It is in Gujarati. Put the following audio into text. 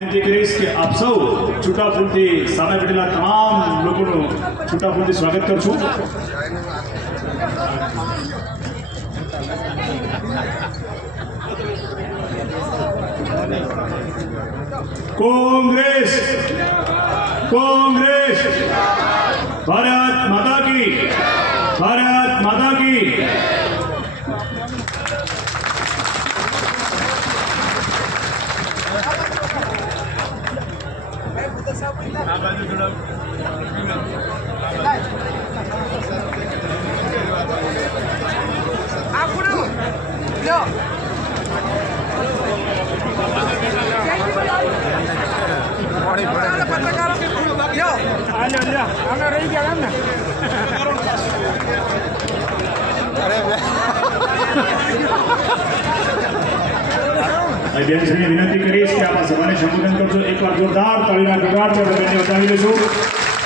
વિનંતી કરીશ કે આપ સૌ છૂટાફૂલથી સામે બેઠેલા તમામ લોકોનું છૂટાફૂલથી સ્વાગત કરશું કોંગ્રેસ કોંગ્રેસ ભારત માતા કી ભારત માતા કી આ બાજુ થોડા પત્રકારો રહી ગયા એમ ને અધ્યક્ષને વિનંતી કરીશ કે આપણા સભાને સંબોધન કરશો એકવાર જોરદાર તાળીના ગગાડ છે બેનને વધાવી લેશું